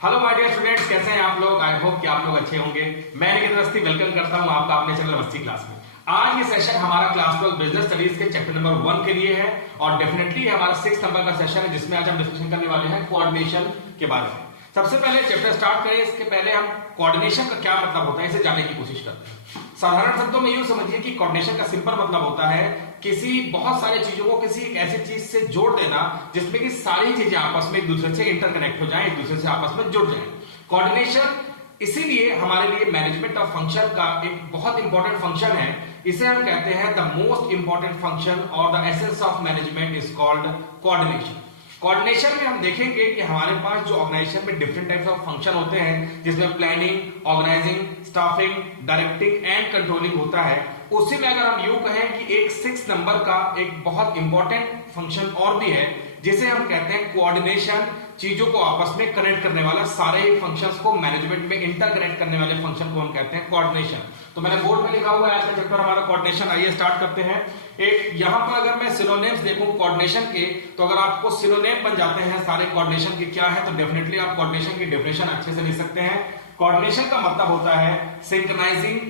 Hello my dear students, कैसे हैं आप लोग। आई होप कि आप लोग अच्छे होंगे। मैं निकेत अवस्थी वेलकम करता हूं आपका अपने चैनल मस्ती क्लास में। आज ये सेशन हमारा क्लास 12 बिजनेस स्टडीज के चैप्टर नंबर 1 के लिए है और डेफिनेटली हमारा 6 नंबर का सेशन है जिसमें आज हम डिस्कशन करने वाले हैं कोऑर्डिनेशन के बारे में। सबसे पहले चैप्टर स्टार्ट करें इसके पहले हम कोऑर्डिनेशन का क्या मतलब होता है इसे जानने की कोशिश करते हैं। साधारण शब्दों में यूं समझिए कि कोऑर्डिनेशन का सिंपल मतलब होता है किसी बहुत सारी चीजों को किसी एक ऐसी चीज से जोड़ देना जिसमें कि सारी चीजें आपस में एक दूसरे से इंटरकनेक्ट हो जाएं, एक दूसरे से आपस में जुड़ जाएं। कोऑर्डिनेशन इसीलिए हमारे लिए मैनेजमेंट ऑफ फंक्शन का एक बहुत इंपॉर्टेंट फंक्शन है। इसे हम कहते हैं द मोस्ट इंपॉर्टेंट फंक्शन और the essence of management is called coordination. Coordination में हम देखेंगे कि हमारे पास जो ऑर्गेनाइजेशन में डिफरेंट टाइप्स ऑफ फंक्शन होते हैं जिसमें planning, organizing, staffing, directing and controlling होता है। उसी में अगर हम यूं कहें कि एक 6 नंबर का एक बहुत इंपॉर्टेंट फंक्शन और भी है जिसे हम कहते हैं कोऑर्डिनेशन। चीजों को आपस में कनेक्ट करने वाला, सारे फंक्शंस को मैनेजमेंट में इंटरकनेक्ट करने वाले फंक्शन को हम कहते हैं कोऑर्डिनेशन। तो मैंने बोर्ड में लिखा हुआ है आज का चैप्टर हमारा कोऑर्डिनेशन। आइए स्टार्ट करते हैं। एक यहां पर अगर मैं सिनोनिम्स देखूं कोऑर्डिनेशन के, तो अगर आपको सिनोनिम बन जाते हैं सारे कोऑर्डिनेशन के क्या है तो डेफिनेटली आप कोऑर्डिनेशन की डेफिनेशन अच्छे से लिख सकते हैं। कोऑर्डिनेशन का मतलब होता है सिंक्रोनाइजिंग,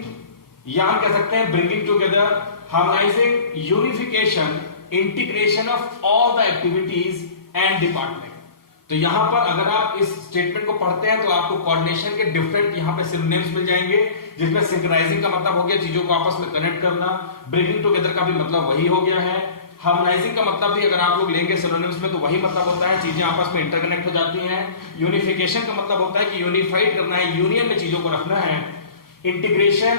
या हम कह सकते हैं bringing together, harmonising, unification, integration of all the activities and department. तो यहां पर अगर आप इस स्टेटमेंट को पढ़ते हैं तो आपको कोऑर्डिनेशन के डिफरेंट यहां पे सिनोनिम्स मिल जाएंगे जिसमें सिंक्रोनाइजिंग का मतलब हो गया चीजों को आपस में कनेक्ट करना, ब्रिंगिंग टुगेदर का भी मतलब वही हो गया है, हार्मोनाइजिंग का मतलब भी अगर आप लोग लेंगे सिनोनिम्स में तो वही मतलब होता है चीजें आपस में इंटरकनेक्ट हो जाती हैं। यूनिफिकेशन का मतलब होता है कि यूनिफाइड करना है, यूनियन में चीजों को रखना है। इंटीग्रेशन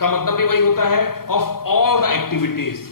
का मतलब भी वही होता है ऑफ ऑल द एक्टिविटीज।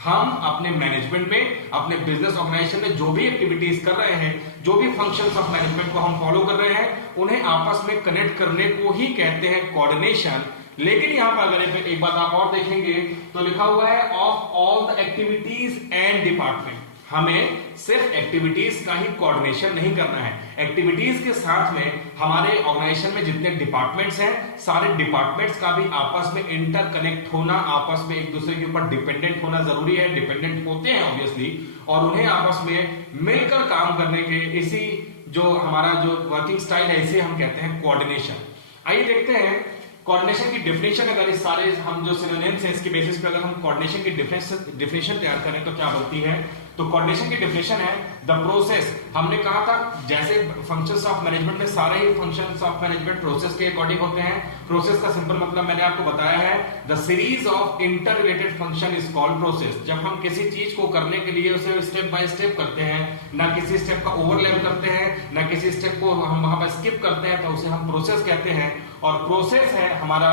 हम अपने मैनेजमेंट में, अपने बिजनेस ऑर्गेनाइजेशन में जो भी एक्टिविटीज कर रहे हैं, जो भी फंक्शंस ऑफ मैनेजमेंट को हम फॉलो कर रहे हैं, उन्हें आपस में कनेक्ट करने को ही कहते हैं कोऑर्डिनेशन। लेकिन यहां पर अगर एक बात आप और देखेंगे तो लिखा हुआ है of all the activities and department. हमें सिर्फ एक्टिविटीज का ही कोऑर्डिनेशन नहीं करना है, एक्टिविटीज के साथ में हमारे ऑर्गेनाइजेशन में जितने डिपार्टमेंट्स हैं सारे डिपार्टमेंट्स का भी आपस में इंटरकनेक्ट होना, आपस में एक दूसरे के ऊपर डिपेंडेंट होना जरूरी है। डिपेंडेंट होते हैं ऑब्वियसली, और उन्हें आपस में मिलकर काम करने के इसी जो हमारा जो वर्किंग स्टाइल है इसे हम कहते हैं कोऑर्डिनेशन। आइए देखते हैं कोऑर्डिनेशन की डेफिनेशन। अगर इस सारे हम जो सिनोनिम्स हैं इसके बेसिस पे अगर हम कोऑर्डिनेशन की डेफिनेशन तैयार करें तो क्या बनती है। तो कोऑर्डिनेशन की डेफिनेशन है द प्रोसेस। हमने कहा था जैसे फंक्शंस ऑफ मैनेजमेंट में सारे ही फंक्शंस ऑफ मैनेजमेंट प्रोसेस के अकॉर्डिंग होते हैं। प्रोसेस का सिंपल मतलब मैंने आपको बताया है the series of inter related function is called process. जब हम किसी चीज को करने के लिए उसे स्टेप बाय स्टेप करते हैं, ना किसी स्टेप का ओवरलैप करते हैं, ना किसी स्टेप को हम वहां पर स्किप करते हैं, तो उसे हम प्रोसेस कहते हैं। और प्रोसेस है हमारा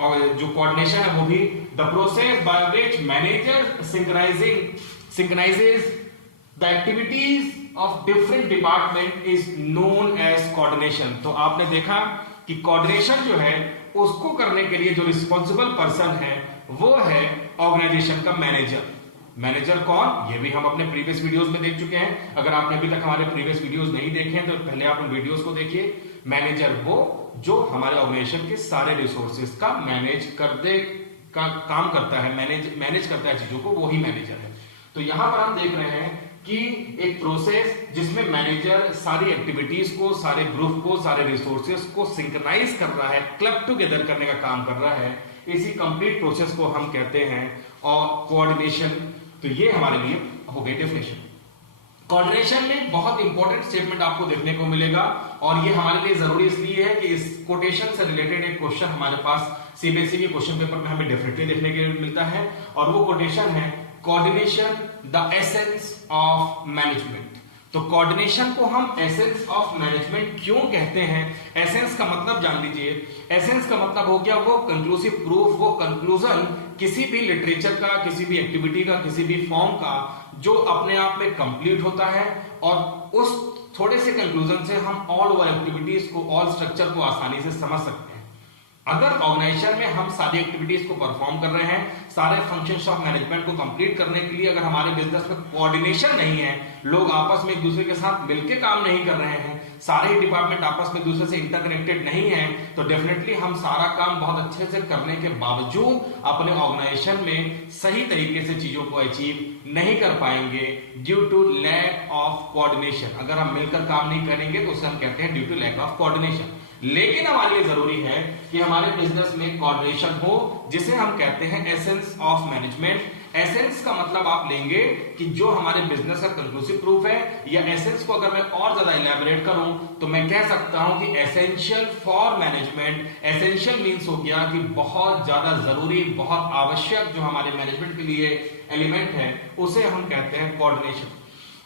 और जो कोऑर्डिनेशन है वो भी the process by which manager synchronizes the activities of different department is known as coordination। तो आपने देखा कि कोऑर्डिनेशन जो है उसको करने के लिए जो रिस्पॉन्सिबल पर्सन है वो है ऑर्गेनाइजेशन का मैनेजर। मैनेजर कौन, ये भी हम अपने प्रीवियस वीडियोस में देख चुके हैं। अगर आपने अभी तक हमारे प्रीवियस वीडियोस नहीं देखे हैं तो पहले आप उन वीडियोस को देखिए। मैनेजर वो जो हमारे ऑर्गेनाइजेशन के सारे रिसोर्सेज का मैनेज करने का काम करता है, मैनेज करता है चीजों को, वो ही मैनेजर है। तो यहां पर हम देख रहे हैं कि एक प्रोसेस जिसमें मैनेजर सारी एक्टिविटीज को, सारे ग्रुप को, सारे रिसोर्सेज को सिंक्रोनाइज कर रहा है, क्लब टुगेदर करने का काम कर रहा है। इसी कंप्लीट प्रोसेस को हम कहते हैं और कोऑर्डिनेशन। तो ये हमारे लिए हो गई डेफिनेशन। कोऑर्डिनेशन में बहुत इंपॉर्टेंट स्टेटमेंट आपको देखने को मिलेगा और ये हमारे लिए जरूरी इसलिए है कि इस कोटेशन से रिलेटेड एक क्वेश्चन हमारे पास सीबीएसई के क्वेश्चन पेपर में हमें डेफिनेटली देखने को मिलता है और वो कोटेशन है coordination the essence of management. तो कोऑर्डिनेशन को हम एसेंस ऑफ मैनेजमेंट क्यों कहते हैं, एसेंस का मतलब जान लीजिए। एसेंस का मतलब हो गया वो कंक्लूसिव प्रूफ, वो कंक्लूजन किसी भी लिटरेचर का, किसी भी एक्टिविटी का, किसी भी फॉर्म का जो अपने आप में कंप्लीट होता है और उस थोड़े से कंक्लूजन से हम ऑल ओवर एक्टिविटीज को, ऑल स्ट्रक्चर को आसानी से समझ सकते हैं। अगर ऑर्गेनाइजेशन में हम सारी एक्टिविटीज को परफॉर्म कर रहे हैं, सारे फंक्शंस ऑफ मैनेजमेंट को कंप्लीट करने के लिए अगर हमारे बिजनेस में कोऑर्डिनेशन नहीं है, लोग आपस में एक दूसरे के साथ मिलकर काम नहीं कर रहे हैं, सारे ही डिपार्टमेंट आपस में एक दूसरे से इंटरकनेक्टेड नहीं है, तो डेफिनेटली हम सारा काम बहुत अच्छे से करने के बावजूद अपने ऑर्गेनाइजेशन में सही तरीके से चीजों को अचीव नहीं कर पाएंगे due to lack of coordination. अगर हम मिलकर काम नहीं करेंगे तो उसे हम कहते हैं due to lack of coordination. लेकिन हमारे लिए जरूरी है कि हमारे बिजनेस में कोऑर्डिनेशन हो, जिसे हम कहते हैं एसेंस ऑफ मैनेजमेंट। एसेंस का मतलब आप लेंगे कि जो हमारे बिजनेस का कंक्लूसिव प्रूफ है, या एसेंस को अगर मैं और ज्यादा इलैबोरेट करूं तो मैं कह सकता हूं कि essential for management. Essential means हो गया कि बहुत ज्यादा जरूरी, बहुत आवश्यक जो हमारे मैनेजमेंट के लिए एलिमेंट है, उसे हम कहते हैं कोऑर्डिनेशन।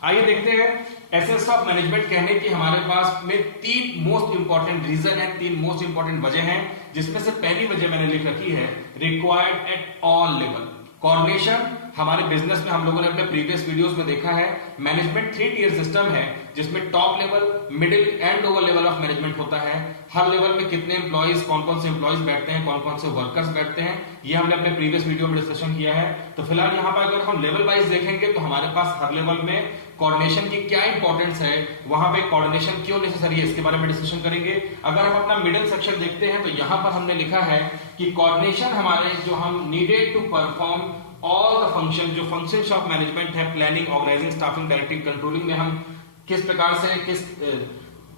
आइए देखते हैं एसेंस ऑफ मैनेजमेंट कहने की हमारे पास में तीन मोस्ट इंपॉर्टेंट रीजन है, तीन मोस्ट इंपॉर्टेंट वजह हैं, जिसमें से पहली वजह मैंने लिख रखी है required at all level. Coordination हमारे बिजनेस में हम लोगों ने अपने प्रीवियस वीडियोस में देखा है, मैनेजमेंट 3 टियर सिस्टम है, जिसमें top level, middle and lower level of management होता है। हर लेवल में कितने एम्प्लॉइज, कौन कौन से एम्प्लॉइज बैठते हैं, कौन कौन से वर्कर्स बैठते हैं, ये हमने अपने प्रीवियस वीडियो में डिस्कशन किया है। तो फिलहाल यहाँ पर अगर हम लेवल वाइज देखेंगे तो हमारे पास हर लेवल में कोऑर्डिनेशन की क्या इंपॉर्टेंस है, वहां पे कोऑर्डिनेशन क्यों नेसेसरी है, इसके बारे में डिस्कशन करेंगे। अगर हम अपना मिडिल सेक्शन देखते हैं तो यहाँ पर हमने लिखा है कि कोऑर्डिनेशन हमारे जो हम needed to perform all the function, जो फंक्शंस ऑफ मैनेजमेंट है, planning, organizing, staffing, directing, controlling में हम किस प्रकार से किस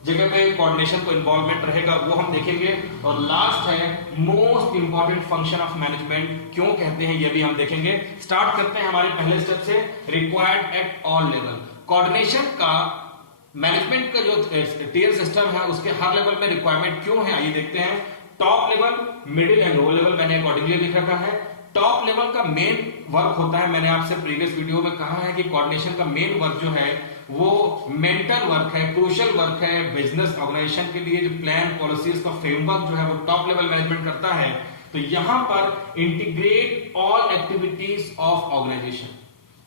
जगह पे कोऑर्डिनेशन को इन्वॉल्वमेंट रहेगा वो हम देखेंगे। और लास्ट है most important function of management, क्यों कहते हैं ये भी हम देखेंगे। स्टार्ट करते हैं हमारे पहले स्टेप से, required at all level. Coordination का मैनेजमेंट का जो टियर सिस्टम है उसके हर लेवल में रिक्वायरमेंट क्यों है, आइए देखते हैं। Top level, middle and low level मैंने अकॉर्डिंगली लिख रखा है। टॉप लेवल का मेन वर्क होता है, मैंने आपसे प्रीवियस वीडियो में कहा है कि कोऑर्डिनेशन का मेन वर्क जो है वो मेंटल वर्क है, क्रूशियल वर्क है बिजनेस ऑर्गेनाइजेशन के लिए। जो प्लान, पॉलिसीज का फ्रेमवर्क जो है वो टॉप लेवल मैनेजमेंट करता है। तो यहां पर integrate all activities of organization,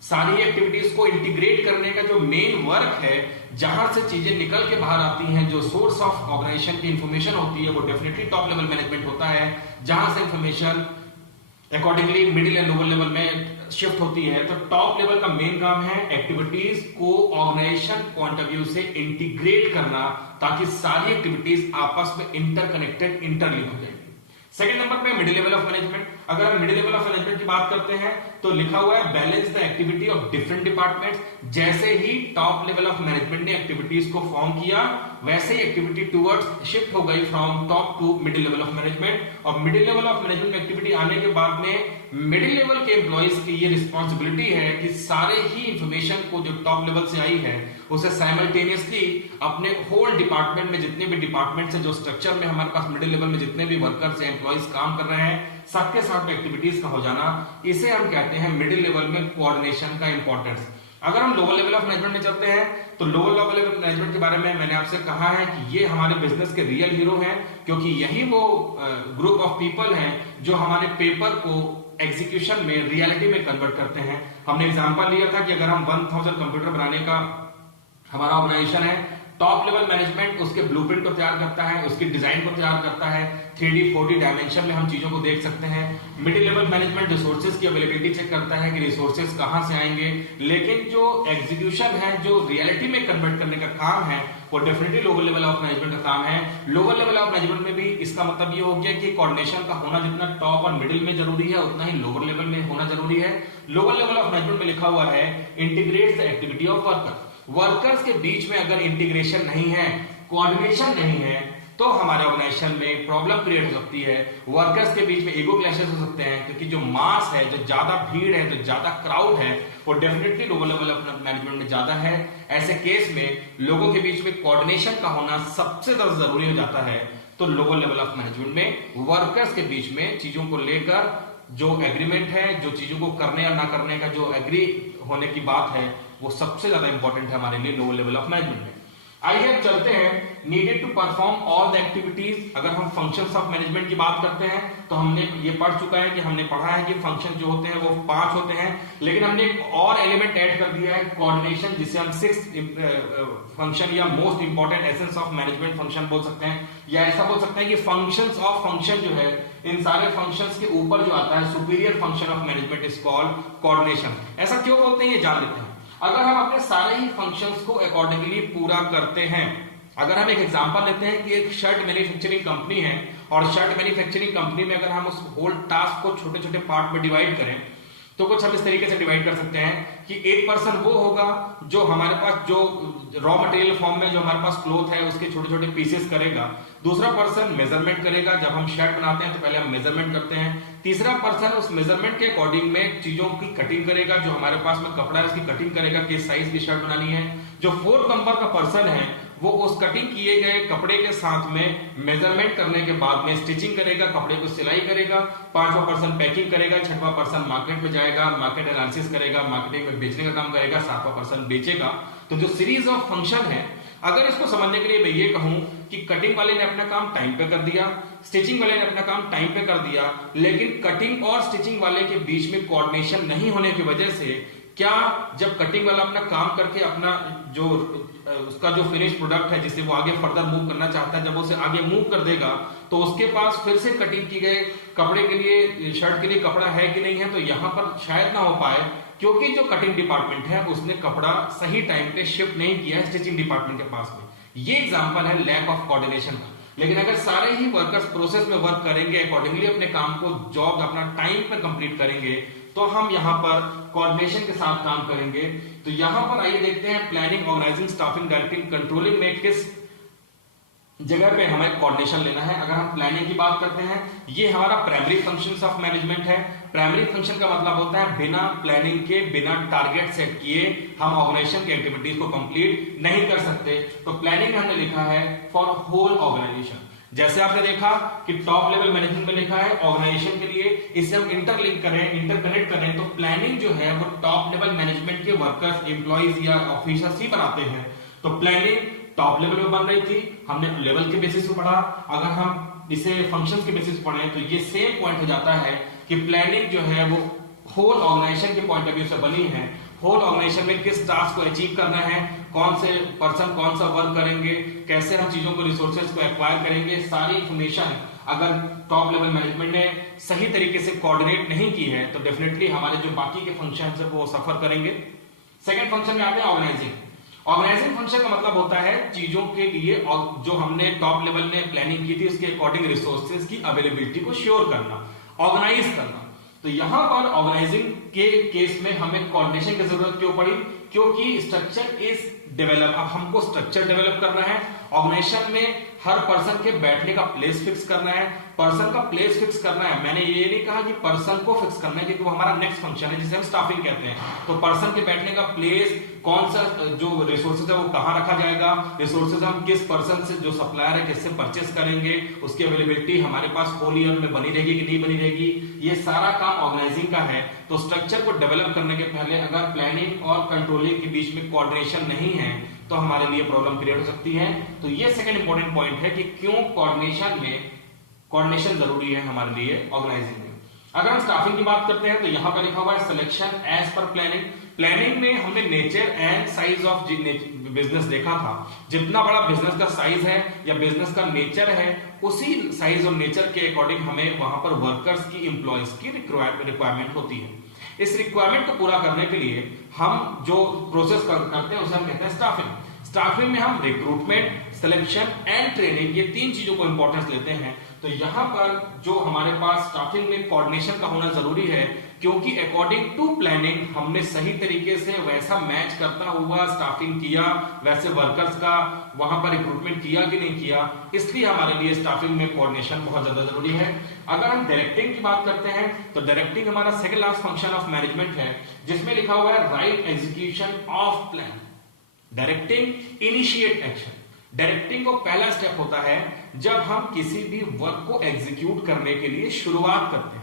सारी एक्टिविटीज को इंटीग्रेट करने का जो मेन वर्क है, जहां से चीजें निकल के बाहर आती हैं, जो सोर्स ऑफ ऑर्गेनाइजेशन की इंफॉर्मेशन होती है, वो डेफिनेटली टॉप लेवल मैनेजमेंट होता है। जहां से information accordingly middle and lower level में शिफ्ट होती है। तो टॉप लेवल का मेन काम है एक्टिविटीज को ऑर्गेनाइजेशन पॉइंट ऑफ व्यू से इंटीग्रेट करना, ताकि सारी एक्टिविटीज आपस में इंटरकनेक्टेड, इंटरलिंक हो जाएगी। सेकंड नंबर पे मिडिल लेवल ऑफ मैनेजमेंट। अगर हम मिडिल लेवल ऑफ मैनेजमेंट की बात करते हैं तो लिखा हुआ है balance the activity of different departments. जैसे ही टॉप लेवल ऑफ मैनेजमेंट ने एक्टिविटीज को फॉर्म किया, वैसे ही एक्टिविटी टुवर्ड्स शिफ्ट हो गई from top to middle level of management. और मिडिल लेवल ऑफ मैनेजमेंट में एक्टिविटी आने के बाद में मिडिल लेवल के एम्प्लॉइज की ये रिस्पॉन्सिबिलिटी है कि सारे ही इंफॉर्मेशन को जो टॉप लेवल से आई है उसे साइमल्टेनियसली अपने होल डिपार्टमेंट में, जितने भी डिपार्टमेंट है, जो स्ट्रक्चर में हमारे पास मिडिल लेवल में जितने भी वर्कर्स हैं, एम्प्लॉइज काम कर रहे हैं, सबके साथ में एक्टिविटीज का हो जाना, इसे हम कहते हैं मिडिल लेवल में कोऑर्डिनेशन का इंपॉर्टेंस। अगर हम लोअर लेवल ऑफ मैनेजमेंट में चलते हैं तो लोअर लेवल ऑफ मैनेजमेंट के बारे में मैंने आपसे कहा है कि ये हमारे बिजनेस के रियल हीरो हैं, क्योंकि यही वो ग्रुप ऑफ पीपल हैं जो हमारे पेपर को एग्जीक्यूशन में, रियलिटी में कन्वर्ट करते हैं। हमने एग्जांपल लिया था कि अगर हम 1000 कंप्यूटर बनाने का हमारा ऑर्गेनाइजेशन है, टॉप लेवल मैनेजमेंट उसके ब्लूप्रिंट को तैयार करता है, उसकी डिजाइन को तैयार करता है, 3D 4D डायमेंशन में हम चीजों को देख सकते हैं। मिडिल लेवल मैनेजमेंट रिसोर्सेज की अवेलेबिलिटी चेक करता है कि रिसोर्सेज कहां से आएंगे, लेकिन जो एग्जीक्यूशन है, जो रियलिटी में कन्वर्ट करने का काम है, वो definitely lower level of management का काम है। लोअर लेवल ऑफ मैनेजमेंट में भी इसका मतलब ये हो गया कि कोऑर्डिनेशन का होना जितना टॉप और मिडिल में जरूरी है, उतना ही लोअर लेवल में होना जरूरी है। लोअर लेवल ऑफ मैनेजमेंट में लिखा हुआ है integrate the activity of worker. Workers के बीच में अगर इंटीग्रेशन नहीं है, कोऑर्डिनेशन नहीं है, तो हमारे ऑर्गेनाइजेशन में प्रॉब्लम क्रिएट हो सकती है। वर्कर्स के बीच में ईगो क्लैशेस हो सकते हैं, क्योंकि जो मास है, जो ज्यादा भीड़ है, जो ज्यादा क्राउड है, वो definitely lower level of management में ज्यादा है। ऐसे केस में लोगों के बीच में कोऑर्डिनेशन का होना सबसे ज्यादा जरूरी हो जाता है। तो लोअर लेवल ऑफ मैनेजमेंट में वर्कर्स के बीच में चीजों को लेकर जो एग्रीमेंट है, जो चीजों को करने और ना करने का जो एग्री होने की बात है, वो सबसे ज्यादा इंपॉर्टेंट है हमारे लिए लोअर लेवल ऑफ मैनेजमेंट में। आइए अब चलते हैं needed to perform all the activities. अगर हम फंक्शंस ऑफ मैनेजमेंट की बात करते हैं तो हमने ये पढ़ चुका है कि हमने पढ़ा है कि फंक्शन जो होते हैं वो 5 होते हैं, लेकिन हमने एक और एलिमेंट ऐड कर दिया है कोऑर्डिनेशन, जिसे हम 6th फंक्शन या most important essence of management function बोल सकते हैं। या ऐसा बोल सकते हैं कि फंक्शंस ऑफ फंक्शन जो है, इन सारे फंक्शंस के ऊपर जो आता है superior function of management is called coordination. ऐसा क्यों बोलते हैं ये जान लेते हैं। अगर हम अपने सारे ही फंक्शंस को अकॉर्डिंगली पूरा करते हैं, अगर हम एक एग्जांपल लेते हैं कि एक शर्ट मैन्युफैक्चरिंग कंपनी है और शर्ट मैन्युफैक्चरिंग कंपनी में अगर हम उस होल टास्क को छोटे छोटे पार्ट में डिवाइड करें तो कुछ हम इस तरीके से डिवाइड कर सकते हैं कि एक पर्सन वो होगा जो हमारे पास जो रॉ मटेरियल फॉर्म में जो हमारे पास क्लोथ है उसके छोटे छोटे पीसेस करेगा, दूसरा पर्सन मेजरमेंट करेगा, जब हम शर्ट बनाते हैं तो पहले हम मेजरमेंट करते हैं, तीसरा पर्सन उस मेजरमेंट के अकॉर्डिंग में चीजों की कटिंग करेगा, जो हमारे पास में कपड़ा है उसकी कटिंग करेगा, किस साइज की शर्ट बनानी है, जो फोर्थ नंबर का पर्सन है वो उस कटिंग किए गए कपड़े के साथ में मेजरमेंट करने के बाद में स्टिचिंग करेगा, कपड़े को सिलाई करेगा, पांचवा पर्सन पैकिंग करेगा, छठवां पर्सन मार्केट में जाएगा, मार्केट एनालिसिस करेगा, मार्केटिंग में बेचने का काम करेगा, सातवां पर्सन बेचेगा। तो जो सीरीज ऑफ फंक्शन है, अगर इसको समझने के लिए मैं ये कहूं कि कटिंग वाले ने अपना काम टाइम पे कर दिया, स्टिचिंग वाले ने अपना काम टाइम पे कर दिया, लेकिन कटिंग और स्टिचिंग वाले के बीच में कोऑर्डिनेशन नहीं होने की वजह से क्या जब कटिंग वाला अपना काम करके अपना जो उसका जो फिनिश प्रोडक्ट है जिसे वो आगे फर्दर मूव करना चाहता है, जब उसे आगे मूव कर देगा तो उसके पास फिर से कटिंग की गए कपड़े के लिए, शर्ट के लिए कपड़ा है कि नहीं है, तो यहां पर शायद ना हो पाए क्योंकि जो कटिंग डिपार्टमेंट है उसने कपड़ा सही टाइम पे शिफ्ट नहीं किया है स्टिचिंग डिपार्टमेंट के पास में। ये एग्जांपल है लैक ऑफ कोऑर्डिनेशन का। लेकिन अगर सारे ही वर्कर्स प्रोसेस में वर्क करेंगे, अकॉर्डिंगली अपने काम को जॉब अपना टाइम पर कंप्लीट करेंगे, तो हम यहां पर कोऑर्डिनेशन के साथ काम करेंगे। तो यहां पर आइए देखते हैं planning, organizing, staffing, directing, controlling में किस जगह पे हमें कोऑर्डिनेशन लेना है। अगर हम प्लानिंग की बात करते हैं, ये हमारा प्राइमरी फंक्शंस ऑफ मैनेजमेंट है। प्राइमरी फंक्शन का मतलब होता है बिना प्लानिंग के, बिना टारगेट सेट किए हम ऑर्गेनाइजेशन की एक्टिविटीज को कंप्लीट नहीं कर सकते। तो प्लानिंग हमने लिखा है फॉर होल ऑर्गेनाइजेशन। जैसे आपने देखा कि टॉप लेवल मैनेजमेंट में लिखा है ऑर्गेनाइजेशन के लिए, इसे हम इंटरलिंक करें, इंटरकनेक्ट करें तो प्लानिंग जो है वो टॉप लेवल मैनेजमेंट के वर्कर्स, एम्प्लॉइज या ऑफिसर्स ही बनाते हैं। तो प्लानिंग टॉप लेवल में बन रही थी, हमने लेवल के बेसिस पे पढ़ा। अगर हम इसे फंक्शंस के बेसिस पे पढ़ें तो ये सेम पॉइंट हो जाता है कि प्लानिंग जो है वो होल ऑर्गेनाइजेशन के पॉइंट ऑफ व्यू से बनी है। होल ऑर्गेनाइजेशन में किस टास्क को अचीव करना है, कौन से पर्सन कौन सा वर्क करेंगे, कैसे हम चीजों को, रिसोर्सेज को एक्वायर करेंगे, सारी इंफॉर्मेशन अगर टॉप लेवल मैनेजमेंट ने सही तरीके से कोऑर्डिनेट नहीं की है तो डेफिनेटली हमारे जो बाकी के फंक्शन है वो सफर करेंगे। सेकंड फंक्शन में आते हैं ऑर्गेनाइजिंग। ऑर्गेनाइजिंग फंक्शन का मतलब होता है चीजों के लिए, और जो हमने टॉप लेवल ने प्लानिंग की थी उसके अकॉर्डिंग रिसोर्सेज की अवेलेबिलिटी को श्योर करना, ऑर्गेनाइज करना। तो यहां पर ऑर्गेनाइजिंग के केस में हमें कोऑर्डिनेशन की जरूरत क्यों पड़ी, क्योंकि स्ट्रक्चर इज डेवलप। अब हमको स्ट्रक्चर डेवलप करना है। ऑर्गेनाइजेशन में हर पर्सन के बैठने का प्लेस फिक्स करना है, पर्सन का प्लेस फिक्स करना है। मैंने ये नहीं कहा कि पर्सन को फिक्स करना है क्योंकि वो हमारा नेक्स्ट फंक्शन है जिसे हम स्टाफिंग कहते हैं। तो पर्सन के बैठने का प्लेस, कौन सा जो रिसोर्सेज है वो कहां रखा जाएगा, रिसोर्सेज हम किस पर्सन से, जो सप्लायर है, किससे परचेस करेंगे, उसकी अवेलेबिलिटी हमारे पास होल ईयर में बनी रहेगी कि नहीं बनी रहेगी, ये सारा काम ऑर्गेनाइजिंग का है। तो स्ट्रक्चर को डेवलप करने के पहले अगर प्लानिंग और कंट्रोलिंग के बीच में कोऑर्डिनेशन नहीं है तो हमारे लिए प्रॉब्लम क्रिएट हो सकती है। तो ये सेकंड इंपॉर्टेंट पॉइंट है कि क्यों कोऑर्डिनेशन जरूरी है हमारे लिए ऑर्गेनाइजिंग में। अगर हम स्टाफिंग की बात करते हैं तो यहां पर लिखा हुआ है selection as per planning. Planning में हमने nature and size of business देखा था। जितना बड़ा बिजनेस का साइज है या बिजनेस का नेचर है, उसी साइज और नेचर के अकॉर्डिंग हमें वहां पर वर्कर्स की, एम्प्लॉइज की रिक्वायरमेंट होती है। इस रिक्वायरमेंट को पूरा करने के लिए हम जो प्रोसेस करते हैं उसे हम कहते हैं स्टाफिंग। स्टाफिंग में हम रिक्रूटमेंट, सिलेक्शन एंड ट्रेनिंग, ये तीन चीजों को इंपॉर्टेंस लेते हैं। तो यहां पर जो हमारे पास स्टाफिंग में कोऑर्डिनेशन का होना जरूरी है, क्योंकि अकॉर्डिंग टू प्लानिंग हमने सही तरीके से वैसा मैच करता हुआ स्टाफिंग किया, वैसे वर्कर्स का वहां पर रिक्रूटमेंट किया कि नहीं किया, इसलिए हमारे लिए स्टाफिंग में कोऑर्डिनेशन बहुत ज्यादा जरूरी है। अगर हम डायरेक्टिंग की बात करते हैं तो डायरेक्टिंग हमारा second last function of management है, जिसमें लिखा हुआ है right execution of plan. Directing initiate action. Directing को पहला स्टेप होता है जब हम किसी भी वर्क को एग्जीक्यूट करने के लिए शुरुआत करते हैं।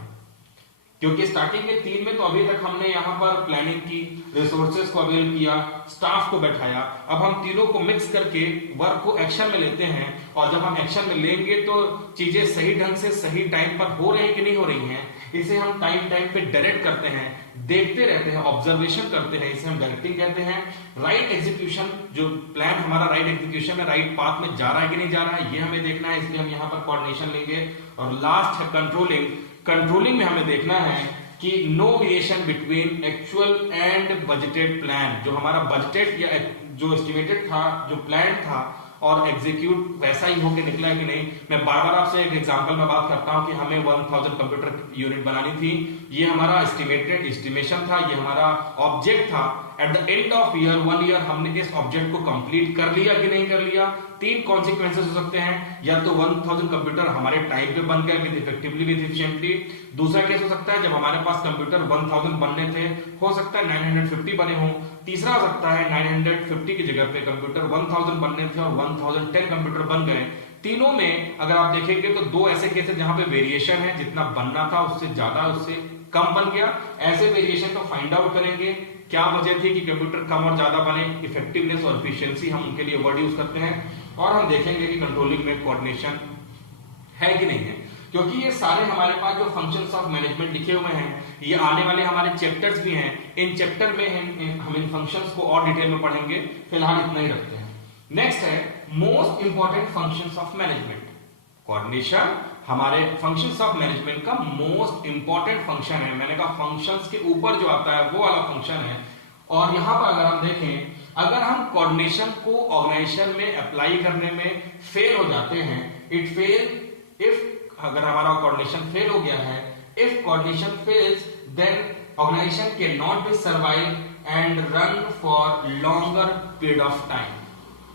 क्योंकि स्टार्टिंग के 3 में तो अभी तक हमने यहां पर प्लानिंग की, रिसोर्सेज को अवेल किया, स्टाफ को बैठाया। अब हम तीनों को मिक्स करके वर्क को एक्शन में लेते हैं, और जब हम एक्शन में लेंगे तो चीजें सही ढंग से सही टाइम पर हो रही है कि नहीं हो रही हैं, इसे हम टाइम टाइम पे डायरेक्ट करते हैं, देखते रहते हैं, ऑब्जर्वेशन करते हैं, इसे हम डायरेक्टिंग कहते हैं। राइट एग्जीक्यूशन, जो प्लान हमारा राइट एग्जीक्यूशन में राइट पाथ में जा रहा है कि नहीं जा रहा है, ये हमें देखना है, इसलिए हम यहाँ पर कोऑर्डिनेशन लेंगे। और लास्ट है कंट्रोलिंग। कंट्रोलिंग में हमें देखना है कि no variation between actual and budgeted plan, जो हमारा बजटेड या जो एस्टिमेटेड था, जो प्लान था और एग्जीक्यूट वैसा ही होके निकला है कि नहीं। मैं बार बार आपसे एक एग्जांपल में बात करता हूं कि हमें 1000 कंप्यूटर यूनिट बनानी थी, ये हमारा एस्टिमेशन था, ये हमारा ऑब्जेक्ट था। At the end of year 1 year हमने इस ऑब्जेक्ट को कंप्लीट कर लिया कि नहीं कर लिया। 3 कॉन्सिक्वेंसेस हो सकते हैं, या तो 1000 कंप्यूटर हमारे टाइम पे बन गए विद इफेक्टिवली विद एफिशिएंटली। दूसरा केस हो सकता है जब हमारे पास कंप्यूटर 1000 बनने थे, हो सकता है 950 बने हों। तीसरा हो सकता है 950 की जगह पे कंप्यूटर 1000 बनने थे और 1010 कंप्यूटर बन गए। तीनों में अगर आप देखेंगे तो 2 ऐसे केस हैं जहां पे वेरिएशन है, जितना बनना था उससे ज्यादा उससे कम बन गया। ऐसे वेरिएशन को फाइंड आउट करेंगे, क्या वजह थी कि कंप्यूटर कम और ज्यादा बने। इफेक्टिवनेस और एफिशिएंसी हम उनके लिए वर्ड यूज करते हैं। और हम देखेंगे कि कंट्रोलिंग में कोऑर्डिनेशन है कि नहीं है, क्योंकि ये सारे हमारे पास जो फंक्शंस ऑफ मैनेजमेंट लिखे हुए हैं, ये आने वाले हमारे चैप्टर्स भी हैं। इन चैप्टर में हम इन फंक्शंस को और डिटेल में पढ़ेंगे, फिलहाल इतना ही रखते हैं। नेक्स्ट है most important functions of management. Coordination हमारे फंक्शंस ऑफ मैनेजमेंट का मोस्ट इंपॉर्टेंट फंक्शन है। मैंने कहा फंक्शंस के ऊपर जो आता है वो वाला फंक्शन है। और यहां पर अगर हम देखें, अगर हम कोऑर्डिनेशन को ऑर्गेनाइजेशन में अप्लाई करने में फेल हो जाते हैं, इट फेल इफ, अगर हमारा कोऑर्डिनेशन फेल हो गया है, if coordination fails then organization can not be survive and run for longer period of time.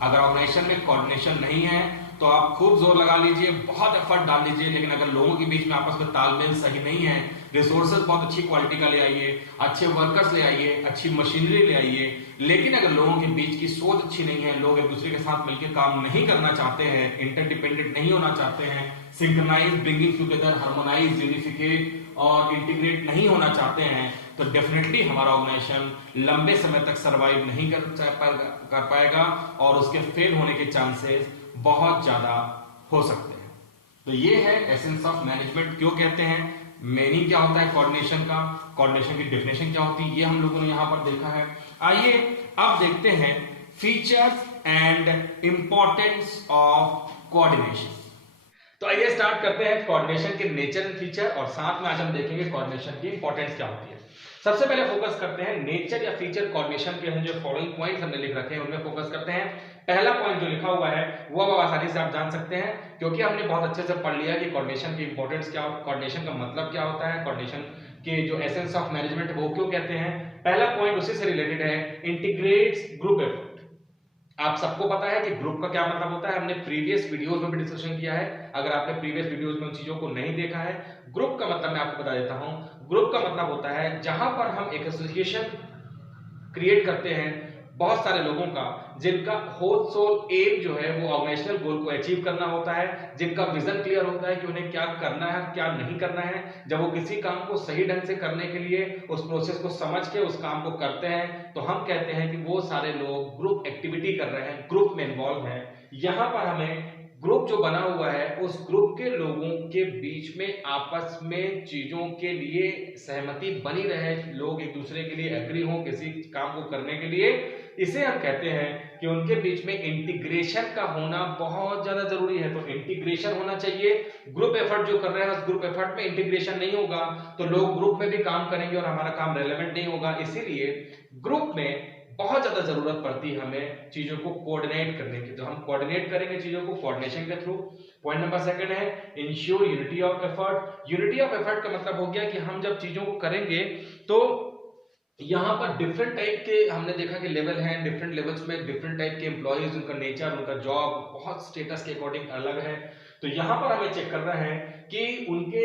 अगर ऑर्गेनाइजेशन में कोऑर्डिनेशन नहीं है तो आप खूब जोर लगा लीजिए, बहुत एफर्ट डाल लीजिए, लेकिन अगर लोगों के बीच में आपस में तालमेल सही नहीं है, रिसोर्सेज बहुत अच्छी क्वालिटी का ले आइए, अच्छे वर्कर्स ले आइए, अच्छी मशीनरी ले आइए, लेकिन अगर लोगों के बीच की सोच अच्छी नहीं है, लोग एक दूसरे के साथ मिलकर काम नहीं करना चाहते हैं, इंटरडिपेंडेंट नहीं होना चाहते हैं, सिंक्रोनाइज, ब्रिंगिंग टुगेदर, हार्मोनाइज, यूनिफिकेट और इंटीग्रेट नहीं होना चाहते हैं, तो डेफिनेटली हमारा ऑर्गेनाइजेशन लंबे समय तक सरवाइव नहीं कर पाएगा और उसके फेल होने के चांसेस बहुत ज्यादा हो सकते हैं। तो ये है एसेंस ऑफ मैनेजमेंट। क्यों कहते हैं, मीनिंग क्या होता है कोऑर्डिनेशन का, कोऑर्डिनेशन की डेफिनेशन क्या होती है, ये हम लोगों ने यहां पर देखा है। आइए अब देखते हैं features and importance of coordination. तो आइए स्टार्ट करते हैं कोऑर्डिनेशन के नेचर एंड फीचर, और साथ में आज हम देखेंगे कोऑर्डिनेशन की इंपॉर्टेंस क्या होती है। सबसे पहले फोकस करते हैं नेचर या फीचर कोऑर्डिनेशन के। हम जो फॉलोइंग पॉइंट्स हमने लिख रखे हैं उनमें फोकस करते हैं। पहला पॉइंट जो लिखा हुआ है वो अब आसानी से आप जान सकते हैं, क्योंकि हमने बहुत अच्छे से पढ़ लिया कि कोऑर्डिनेशन की इंपॉर्टेंस क्या, कोऑर्डिनेशन का मतलब क्या होता है, कोऑर्डिनेशन के जो एसेंस ऑफ मैनेजमेंट वो क्यों कहते हैं। पहला पॉइंट उसी से रिलेटेड है, इंटीग्रेट्स ग्रुप एफर्ट। आप सबको पता है कि ग्रुप का क्या मतलब होता है, हमने प्रीवियस वीडियोस में भी डिस्कशन किया है। अगर आपने प्रीवियस वीडियोस में उन चीजों को नहीं देखा है, ग्रुप का मतलब मैं आपको बता देता हूं। ग्रुप का मतलब होता है जहां पर हम एक एसोसिएशन क्रिएट करते हैं बहुत सारे लोगों का, जिनका होल सोल एम जो है वो ऑर्गेनाइजेशनल गोल को अचीव करना होता है, जिनका विजन क्लियर होता है कि उन्हें क्या करना है क्या नहीं करना है। जब वो किसी काम को सही ढंग से करने के लिए उस प्रोसेस को समझ के उस काम को करते हैं, तो हम कहते हैं कि वो सारे लोग ग्रुप एक्टिविटी कर रहे हैं, ग्रुप में इन्वॉल्व हैं। यहां पर हमें ग्रुप जो बना हुआ है उस ग्रुप के लोगों के बीच में आपस में चीजों के लिए सहमति बनी रहे, लोग एक दूसरे के लिए एग्री हो किसी काम को करने के लिए, इसे हम कहते हैं कि उनके बीच में इंटीग्रेशन का होना बहुत ज्यादा जरूरी है। तो इंटीग्रेशन होना चाहिए। ग्रुप एफर्ट जो कर रहे हैं उस ग्रुप एफर्ट में इंटीग्रेशन नहीं होगा तो लोग ग्रुप में भी काम करेंगे और हमारा काम रेलेवेंट नहीं होगा। इसीलिए ग्रुप में बहुत ज्यादा जरूरत पड़ती है हमें चीजों को कोऑर्डिनेट करने की। तो हम कोऑर्डिनेट करेंगे चीजों को कोऑर्डिनेशन के थ्रू। पॉइंट नंबर सेकंड है ensure unity of effort. Unity of effort का मतलब हो गया कि हम जब चीजों को करेंगे तो यहाँ पर डिफरेंट टाइप के हमने देखा कि लेवल हैं, डिफरेंट लेवल्स में डिफरेंट टाइप के एम्प्लॉयज, उनका नेचर, उनका जॉब बहुत स्टेटस के अकॉर्डिंग अलग है। तो यहाँ पर हमें चेक करना है कि उनके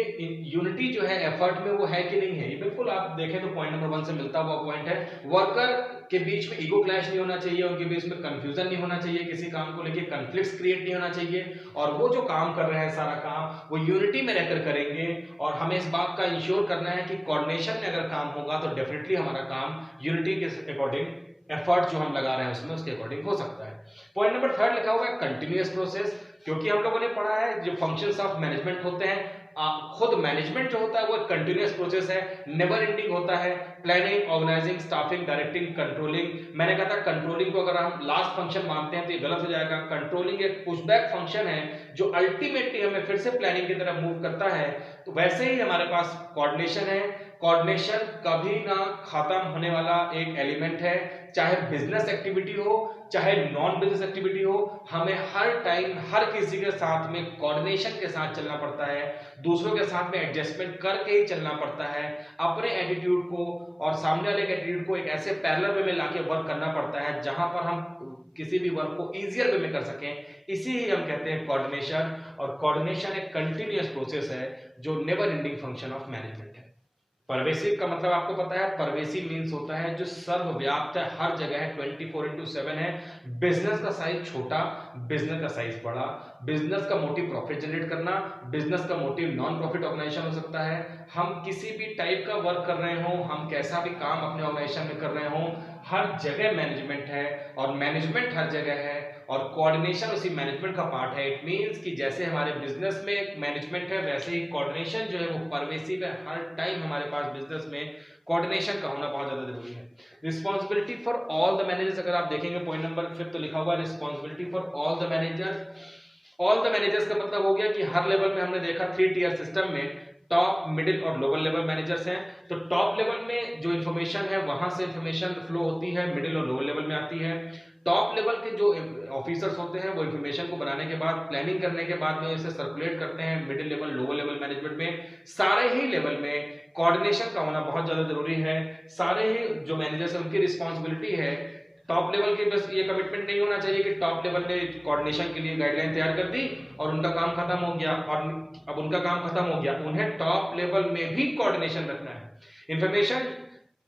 यूनिटी जो है एफर्ट में वो है कि नहीं है। ये बिल्कुल आप देखें तो पॉइंट नंबर 1 से मिलता हुआ पॉइंट है। वर्कर के बीच में ईगो क्लैश नहीं होना चाहिए, उनके बीच में कंफ्यूजन नहीं होना चाहिए, किसी काम को लेके कॉन्फ्लिक्ट्स क्रिएट नहीं होना चाहिए, और वो जो काम कर रहे हैं सारा काम वो यूनिटी में रहकर करेंगे। और हमें इस बात का इंश्योर करना है कि कोऑर्डिनेशन में अगर काम होगा तो डेफिनेटली हमारा काम यूनिटी के अकॉर्डिंग, एफर्ट जो हम लगा रहे हैं उसमें उसके अकॉर्डिंग हो सकता है। पॉइंट नंबर 3 लिखा हुआ है कंटिन्यूअस प्रोसेस। क्योंकि हम लोगों ने पढ़ा है जो फंक्शंस ऑफ मैनेजमेंट होते हैं खुद मैनेजमेंट जो होता है वो एक कंटिन्यूअस प्रोसेस है, नेवर एंडिंग होता है। Planning, organizing, staffing, directing, controlling. मैंने कहा था कंट्रोलिंग को अगर हम लास्ट फंक्शन मानते हैं तो ये गलत हो जाएगा। कंट्रोलिंग एक पुशबैक फंक्शन है जो अल्टीमेटली हमें फिर से प्लानिंग की तरफ मूव करता है। तो वैसे ही हमारे पास कोऑर्डिनेशन है। कोऑर्डिनेशन कभी ना खत्म होने वाला एक एलिमेंट है, चाहे बिजनेस एक्टिविटी हो चाहे नॉन बिजनेस एक्टिविटी हो, हमें हर टाइम हर किसी के साथ में कोऑर्डिनेशन के साथ चलना पड़ता है, दूसरों के साथ में एडजस्टमेंट करके ही चलना पड़ता है। अपने एटीट्यूड को और सामने वाले के एटीट्यूड को एक ऐसे पैरेलल वे में लाके वर्क करना पड़ता है जहां पर हम किसी भी वर्क को इजियर वे में कर सकें। इसी ही हम कहते हैं कोऑर्डिनेशन। और कोऑर्डिनेशन एक कंटिन्यूअस प्रोसेस है जो never ending function of management है। परवेसिव का मतलब आपको पता है, परवेसिव मीन्स होता है जो सर्वव्याप्त है, हर जगह है, 24/7 है। बिजनेस का साइज छोटा, बिजनेस का साइज बड़ा। बिजनेस का मोटिव प्रॉफिट जनरेट करना, बिजनेस का मोटिव नॉन प्रॉफिट ऑर्गेनाइजेशन हो सकता है। हम किसी भी टाइप का वर्क कर रहे हो, हम कैसा भी काम अपने ऑर्गेनाइजेशन में कर रहे हो, हर जगह मैनेजमेंट है और मैनेजमेंट हर जगह है और कोऑर्डिनेशन उसी मैनेजमेंट का पार्ट है। इट मींस कि जैसे हमारे बिजनेस में एक मैनेजमेंट है वैसे ही कोऑर्डिनेशन जो है वो परवेसिव है। हर टाइम हमारे पास बिजनेस में कोऑर्डिनेशन का होना बहुत ज्यादा जरूरी है। Responsibility for all the managers, अगर आप देखेंगे पॉइंट नंबर 5 तो लिखा हुआ है responsibility for all the managers. All the managers का मतलब हो गया कि हर लेवल में हमने देखा 3 टियर सिस्टम में टॉप, मिडिल और लोअर लेवल मैनेजर्स हैं। तो टॉप लेवल में जो इन्फॉर्मेशन है वहां से इन्फॉर्मेशन फ्लो होती है, मिडिल और लोअर लेवल में आती है। टॉप लेवल के जो ऑफिसर्स होते हैं वो इन्फॉर्मेशन को बनाने के बाद, प्लानिंग करने के बाद में इसे सर्कुलेट करते हैं middle level, lower level management में। सारे ही लेवल में कोऑर्डिनेशन का होना बहुत ज्यादा जरूरी है। सारे ही जो मैनेजर्स हैं उनकी रिस्पॉन्सिबिलिटी है। टॉप लेवल के बस ये कमिटमेंट नहीं होना चाहिए कि टॉप लेवल ने कोऑर्डिनेशन के लिए गाइडलाइन तैयार कर दी और उनका काम खत्म हो गया, और अब उनका काम खत्म हो गया, उन्हें टॉप लेवल में भी कोऑर्डिनेशन रखना है। इंफॉर्मेशन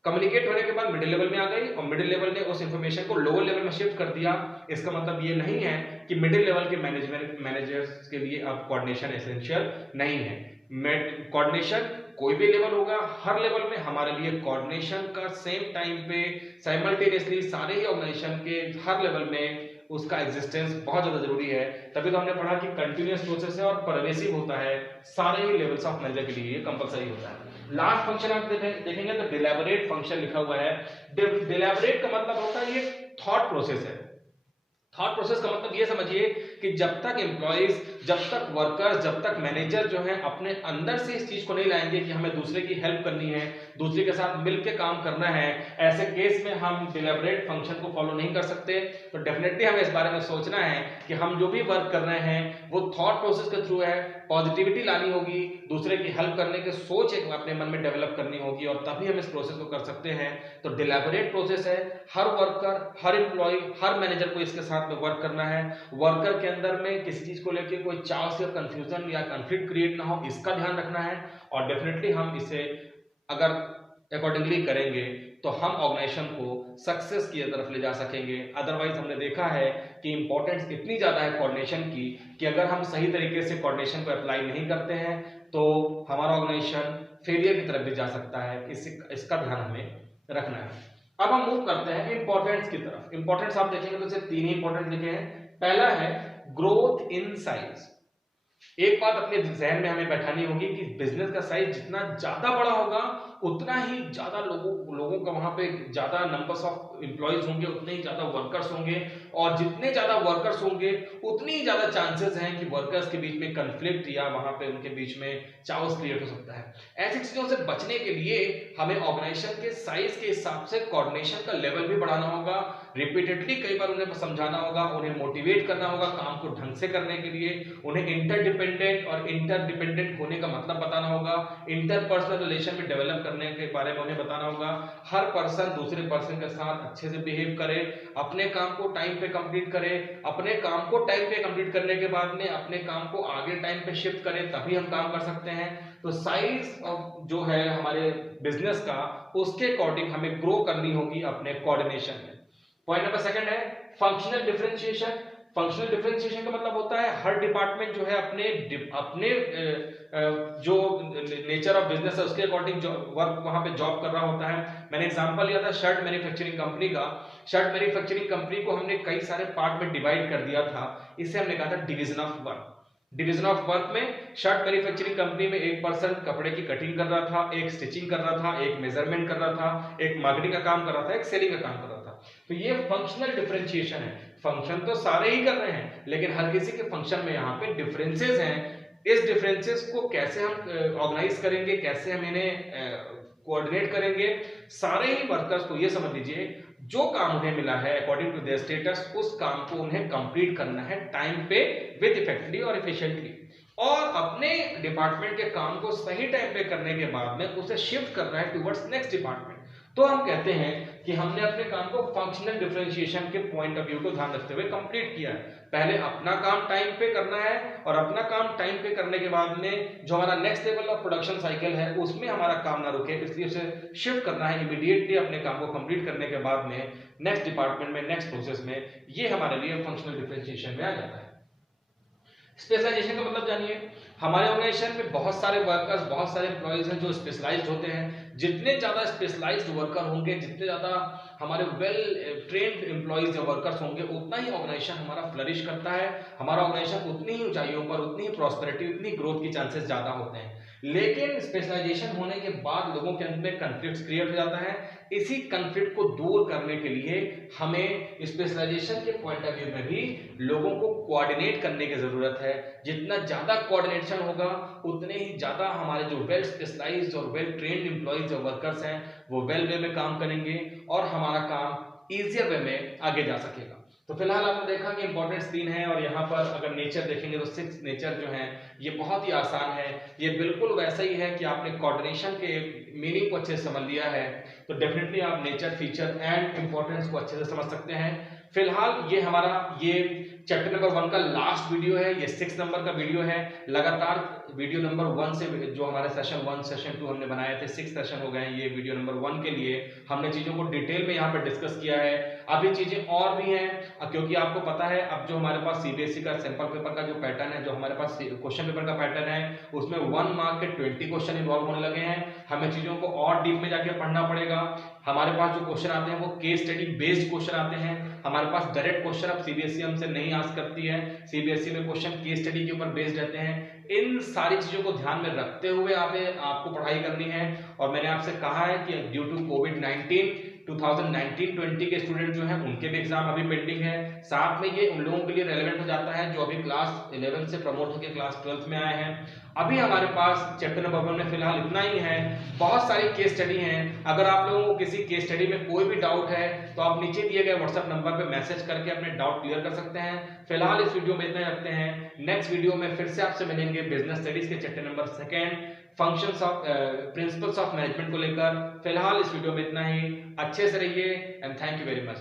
कम्युनिकेट होने के बाद मिडिल लेवल में आ गई और मिडिल लेवल ने उस इंफॉर्मेशन को लोअर लेवल में शिफ्ट कर दिया। इसका मतलब ये नहीं है कि मिडिल लेवल के मैनेजर्स के लिए अब कोऑर्डिनेशन एसेंशियल नहीं है। कोऑर्डिनेशन कोई भी लेवल होगा, हर लेवल में हमारे लिए कोऑर्डिनेशन का सेम टाइम पे साइमल्टेनियसली सारे ही ऑर्गेनाइजेशन के हर लेवल में उसका एग्जिस्टेंस बहुत ज्यादा जरूरी है। तभी तो हमने पढ़ा कि कंटिन्यूअस प्रोसेस है और परवेसिव होता है, सारे ही लेवल्स ऑफ मैनेजर के लिए ये कंपलसरी होता है। लास्ट फंक्शन आप देखेंगे तो डिलैबोरेट फंक्शन लिखा हुआ है। डिलैबोरेट का मतलब होता है ये थॉट प्रोसेस है। थॉट प्रोसेस का मतलब ये समझिए कि जब तक एम्प्लॉइज, जब तक वर्कर्स, जब तक मैनेजर जो है अपने अंदर से इस चीज को नहीं लाएंगे कि हमें दूसरे की हेल्प करनी है, दूसरे के साथ मिलकर काम करना है, ऐसे केस में हम डिलैबोरेट फंक्शन को फॉलो नहीं कर सकते। तो डेफिनेटली हमें इस बारे में सोचना है कि हम जो भी वर्क कर रहे हैं वो थॉट प्रोसेस के थ्रू है। पॉजिटिविटी लानी होगी, दूसरे की हेल्प करने की सोच एक अपने मन में डेवलप करनी होगी और तभी हम इस प्रोसेस को कर सकते हैं। तो डिलैबोरेट प्रोसेस है, हर वर्कर, हर एम्प्लॉय, हर मैनेजर को इसके साथ में वर्क करना है। वर्कर के अंदर में किसी चीज को लेकर कोई चार्ज या कंफ्यूजन या कंफ्लिक्ट क्रिएट ना हो, इसका ध्यान रखना है। और डेफिनेटली हम इसे अगर अकॉर्डिंगली करेंगे तो हम ऑर्गेनाइजेशन को सक्सेस की तरफ ले जा सकेंगे। अदरवाइज हमने देखा है कि इंपॉर्टेंस इतनी ज्यादा है कोऑर्डिनेशन की कि अगर हम सही तरीके से कोऑर्डिनेशन को अप्लाई नहीं करते हैं तो हमारा ऑर्गेनाइजेशन फेलियर की तरफ भी जा सकता है। इसका ध्यान हमें रखना है। अब हम मूव करते हैं इंपॉर्टेंस की तरफ। इंपॉर्टेंस आप देखेंगे तो सिर्फ 3 ही इंपॉर्टेंस लिखे हैं। पहला है ग्रोथ इन साइज। एक बात अपने जहन में हमें बैठानी होगी कि बिजनेस का साइज जितना ज्यादा बड़ा होगा उतना ही ज्यादा लोगों का वहां पे ज्यादा नंबर्स ऑफ एम्प्लॉइज होंगे, उतने ही ज्यादा वर्कर्स होंगे, और जितने ज्यादा वर्कर्स होंगे उतनी ही ज्यादा चांसेस हैं कि वर्कर्स के बीच में कंफ्लिक्ट या वहां पे उनके बीच में चाओस क्रिएट हो सकता है। ऐसी चीजों से बचने के लिए हमें ऑर्गेनाइजेशन के साइज के हिसाब से कोऑर्डिनेशन का लेवल भी बढ़ाना होगा। रिपीटेडली कई बार उन्हें समझाना होगा, उन्हें मोटिवेट करना होगा काम को ढंग से करने के लिए। उन्हें इंटरडिपेंडेंट और इंटरडिपेंडेंट होने का मतलब बताना होगा। इंटरपर्सनल रिलेशन में डेवलप करने के बारे में उन्हें बताना होगा। हर पर्सन दूसरे पर्सन के साथ अच्छे से बिहेव करे, अपने काम को टाइम पे कंप्लीट करे, अपने काम को टाइम पे कंप्लीट करने के बाद में अपने काम को आगे टाइम पे शिफ्ट करे, तभी हम काम कर सकते हैं। तो साइज जो है हमारे बिजनेस का, उसके अकॉर्डिंग हमें ग्रो करनी होगी अपने कोऑर्डिनेशन में। पॉइंट नंबर 2 है फंक्शनल डिफरेंशिएशन। फंक्शनल डिफरेंशिएशन का मतलब होता है हर डिपार्टमेंट जो है अपने जो नेचर ऑफ बिजनेस है उसके अकॉर्डिंग वर्क वहां पे जॉब कर रहा होता है। मैंने एग्जांपल लिया था शर्ट मैन्युफैक्चरिंग कंपनी का। शर्ट मैन्युफैक्चरिंग कंपनी को हमने कई सारे पार्ट में डिवाइड कर दिया था। इसे हमने कहा था division of work. Division of work में शर्ट मैन्युफैक्चरिंग कंपनी में एक पर्सन कपड़े की कटिंग कर रहा था, एक स्टिचिंग कर रहा था, एक मेजरमेंट कर रहा था, एक मार्केटिंग का काम कर रहा था, एक सेलिंग का काम कर रहा था। तो ये फंक्शनल डिफरेंशिएशन है। फंक्शन तो सारे ही कर रहे हैं, लेकिन हर किसी के फंक्शन में यहाँ पे डिफरेंसेस हैं। इस डिफरेंसेस को कैसे हम ऑर्गेनाइज करेंगे, कैसे हम इन्हें कोऑर्डिनेट करेंगे, सारे ही वर्कर्स को ये समझ लीजिए जो काम उन्हें मिला है अकॉर्डिंग टू देयर स्टेटस, उस काम को उन्हें कंप्लीट करना है टाइम पे विद इफेक्टिवली और एफिशिएंटली, और अपने डिपार्टमेंट के काम को सही टाइम पे करने के बाद में उसे शिफ्ट करना है टुवर्ड्स नेक्स्ट डिपार्टमेंट। तो हम कहते हैं कि हमने अपने काम को फंक्शनल डिफरेंशिएशन के पॉइंट ऑफ व्यू को ध्यान रखते हुए कंप्लीट किया है। पहले अपना काम टाइम पे करना है, और अपना काम टाइम पे करने के बाद में जो हमारा next level of production cycle है उसमें हमारा काम ना रुके, इसलिए उसे शिफ्ट करना है इमीडिएटली अपने काम को कंप्लीट करने के बाद में नेक्स्ट डिपार्टमेंट में, नेक्स्ट प्रोसेस में। ये हमारे लिए फंक्शनल डिफरेंशिएशन में आ जाता है। स्पेशलाइजेशन का मतलब जानिए, हमारे ऑर्गेनाइजेशन में बहुत सारे वर्कर्स, बहुत सारे एम्प्लॉइज हैं जो स्पेशलाइज्ड होते हैं। जितने ज्यादा स्पेशलाइज्ड वर्कर होंगे, जितने ज्यादा हमारे वेल ट्रेन्ड एम्प्लॉइज या वर्कर्स होंगे, उतना ही ऑर्गेनाइजेशन हमारा फ्लरिश करता है। हमारा ऑर्गेनाइजेशन उतनी ही ऊंचाइयों पर, उतनी ही प्रॉस्पेरिटी, उतनी ग्रोथ के चांसेस ज्यादा होते हैं। लेकिन स्पेशलाइजेशन होने के बाद लोगों के अंदर कंफ्लिक्ट क्रिएट हो जाता है। इसी कंफ्लिक्ट को दूर करने के लिए हमें स्पेशलाइजेशन के पॉइंट ऑफ व्यू में भी लोगों को कोऑर्डिनेट करने की जरूरत है। जितना ज्यादा कोऑर्डिनेशन होगा, उतने ही ज्यादा हमारे जो वेल स्पेशलाइज्ड और वेल ट्रेन्ड एम्प्लॉइज और वर्कर्स हैं वो वेल वे में काम करेंगे, और हमारा काम इजियर वे में आगे जा सकेगा। तो फिलहाल आपने देखा कि इंपॉर्टेंट्स 3 हैं, और यहाँ पर अगर नेचर देखेंगे तो 6 नेचर जो है ये बहुत ही आसान है। ये बिल्कुल वैसा ही है कि आपने कोऑर्डिनेशन के मीनिंग को अच्छे से समझ लिया है, तो डेफिनेटली आप नेचर, फीचर एंड इंपॉर्टेंस को अच्छे से समझ सकते हैं। फिलहाल ये हमारा चैप्टर नंबर 1 का लास्ट वीडियो है, ये 6 नंबर का वीडियो है। लगातार वीडियो नंबर 1 से जो हमारे सेशन 1, सेशन 2 हमने बनाए थे, 6 सेशन हो गए हैं। ये वीडियो नंबर 1 के लिए हमने चीजों को डिटेल में यहाँ पे डिस्कस किया है। अभी चीजें और भी हैं, क्योंकि आपको पता है अब जो हमारे पास सीबीएसई का सैंपल पेपर का जो पैटर्न है, जो हमारे पास क्वेश्चन पेपर का पैटर्न है, उसमें 1 मार्क के 20 क्वेश्चन इन्वॉल्व होने लगे हैं। हमें चीजों को और डीप में जाके पढ़ना पड़ेगा। हमारे पास जो क्वेश्चन आते हैं वो केस स्टडी बेस्ड क्वेश्चन आते हैं। हमारे पास डायरेक्ट क्वेश्चन अब सीबीएसई हमसे नहीं आस्क करती है। सीबीएसई में क्वेश्चन केस स्टडी के ऊपर बेस्ड रहते हैं। इन सारी चीजों को ध्यान में रखते हुए आपको पढ़ाई करनी है। और मैंने आपसे कहा है कि ड्यू टू कोविड-19 2019-20 के स्टूडेंट जो हैं उनके भी एग्जाम अभी पेंडिंग है। साथ में ये उन लोगों के लिए रेलेवेंट हो जाता है जो अभी क्लास 11 से प्रमोट होकर क्लास 12 में आए हैं। अभी हमारे पास चैप्टर नंबर 1 में फिलहाल इतना ही है। बहुत सारी केस स्टडी हैं। अगर आप लोगों को किसी केस स्टडी में कोई भी डाउट है तो आप नीचे दिए गए व्हाट्सएप नंबर पे मैसेज करके अपने डाउट क्लियर कर सकते हैं। फिलहाल इस वीडियो में इतना ही रखते हैं। नेक्स्ट वीडियो में फिर से आपसे मिलेंगे बिजनेस स्टडीज के chapter number 2 functions of principles of management को लेकर। फिलहाल इस वीडियो में इतना ही। अच्छे से रहिए and thank you very much.